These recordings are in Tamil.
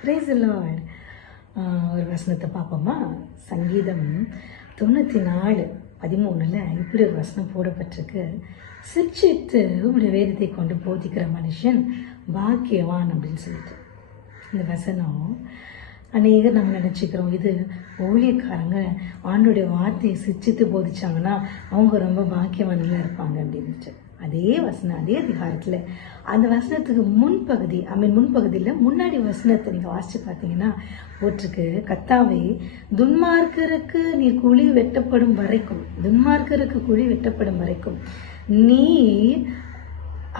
Praise the Lord. ஒரு வசனத்தை பார்ப்போமா? சங்கீதம் 94:13 இப்படி ஒரு வசனம் போடப்பட்டிருக்கு. சிக்ஷித்து உடைய வேதத்தை கொண்டு போதிக்கிற மனுஷன் பாக்கியவான் அப்படின்னு சொல்லிட்டு. இந்த வசனம் அநேகர் நம்ம நினச்சிக்கிறோம், இது ஊழியக்காரங்க ஆண்டோடைய வார்த்தையை சிக்ஷித்து போதிச்சாங்கன்னா அவங்க ரொம்ப பாக்கியவானில் இருப்பாங்க அப்படின்ட்டு. அதே வசனம் அதே அதிகாரத்தில் அந்த வசனத்துக்கு முன்பகுதியில் முன்னாடி வசனத்தை நீங்கள் வாசித்து பார்த்தீங்கன்னா போட்டிருக்கு, கர்த்தாவே துன்மார்க்கருக்கு நீர் குழி வெட்டப்படும் வரைக்கும் நீ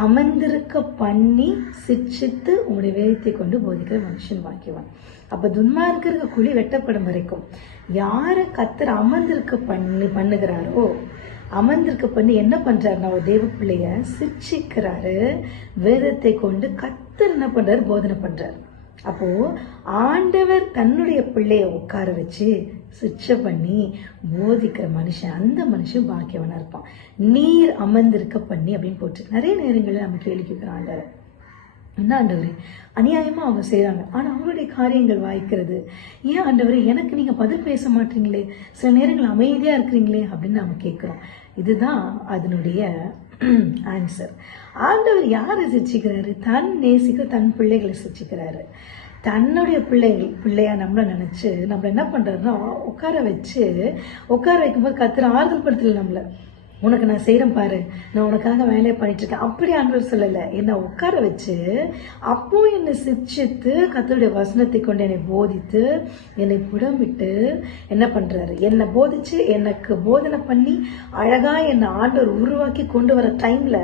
அமர்ந்திருக்க பண்ணி சிக்ஷித்து உங்களுடைய வேதத்தை கொண்டு போதிக்கிற மனுஷன் பாக்கியவான். அப்ப துன்மார்க்கருக்கு குழி வெட்டப்படும் வரைக்கும் யாரை கர்த்தர் அமர்ந்திருக்க பண்ணுகிறாரோ, அமர்ந்திருக்க பண்ணி என்ன பண்றாருன்னா ஒரு தேவ பிள்ளைய சிக்ஷிக்கிறாரு. வேதத்தை கொண்டு கர்த்தர் என்ன பண்றாரு? போதனை பண்றாரு. அப்போ ஆண்டவர் தன்னுடைய பிள்ளைய உட்கார வச்சு சிக்ஷை பண்ணி போதிக்கிற மனுஷன், அந்த மனுஷன் பாக்கியவனா இருப்பான். நீர் அமர்ந்திருக்க பண்ணி அப்படின்னு போட்டு நிறைய நேரங்களில் நம்ம கேள்வி கேட்கிறோம், ஆண்டவர் என்ன ஆண்டவரே அநியாயமா அவங்க செய்யறாங்க, ஆனா அவங்களுடைய காரியங்கள் வாய்க்கிறது ஏன் ஆண்டவரே? எனக்கு நீங்க பதில் பேச மாட்டீங்களே, சில நேரங்கள் அமைதியா இருக்கிறீங்களே அப்படின்னு நம்ம கேட்கிறோம். இதுதான் அதனுடைய ஆன்சர். ஆண்டவர் யாரை சிரிச்சுக்கிறாரு? தன் நேசிக்க தன் பிள்ளைகளை சிரிச்சுக்கிறாரு. தன்னுடைய பிள்ளையா நம்மள நினைச்சு நம்மள என்ன பண்றாருன்னா உட்கார வைக்கும்போது கர்த்தர் ஆறுதல் படுத்தல. நம்மள உனக்கு நான் செய்யறேன் பாரு, நான் உனக்காக வேலையை பண்ணிட்டு இருக்கேன் அப்படி ஆண்டவர் சொல்லல. என்னை உட்கார வச்சு அப்போ என்னை சிரிச்சித்து கர்த்தருடைய வசனத்தை கொண்டு என்னை போதித்து என்னை புடமிட்டு என்ன பண்றாரு? என்னை போதிச்சு எனக்கு போதனை பண்ணி அழகா என்னை ஆண்டவர் உருவாக்கி கொண்டு வர டைம்ல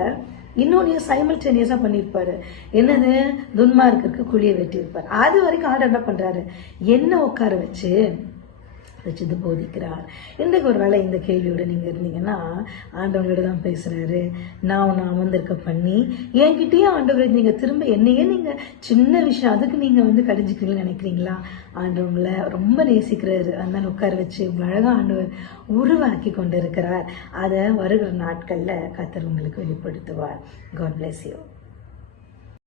இன்னொன்னு சைமல்டேனியஸா பண்ணியிருப்பாரு. என்னது? துன்மார்க்கருக்கு குழியை வெட்டியிருப்பாரு. அது வரைக்கும் ஆண்டவர் என்ன பண்றாரு? என்ன உட்கார வச்சு போதிக்கிறார். இன்றைக்கு ஒரு வேளை இந்த கேள்வியோட நீங்க இருந்தீங்கன்னா ஆண்டவங்களோட தான் பேசுறாரு. நான் உன்னை அமர்ந்திருக்க பண்ணி என்கிட்டயே ஆண்டவர் நீங்க திரும்ப என்னையே நீங்க சின்ன விஷயம் அதுக்கு நீங்க கடிஞ்சிக்கிறீங்கன்னு நினைக்கிறீங்களா? ஆண்டவங்களை ரொம்ப நேசிக்கிறாரு. அதனால உட்கார வச்சு உங்களை அழகா ஆண்டவர் உருவாக்கி கொண்டு இருக்கிறார். அதை வருகிற நாட்கள்ல கர்த்தர் உங்களுக்கு வெளிப்படுத்துவார். God bless you.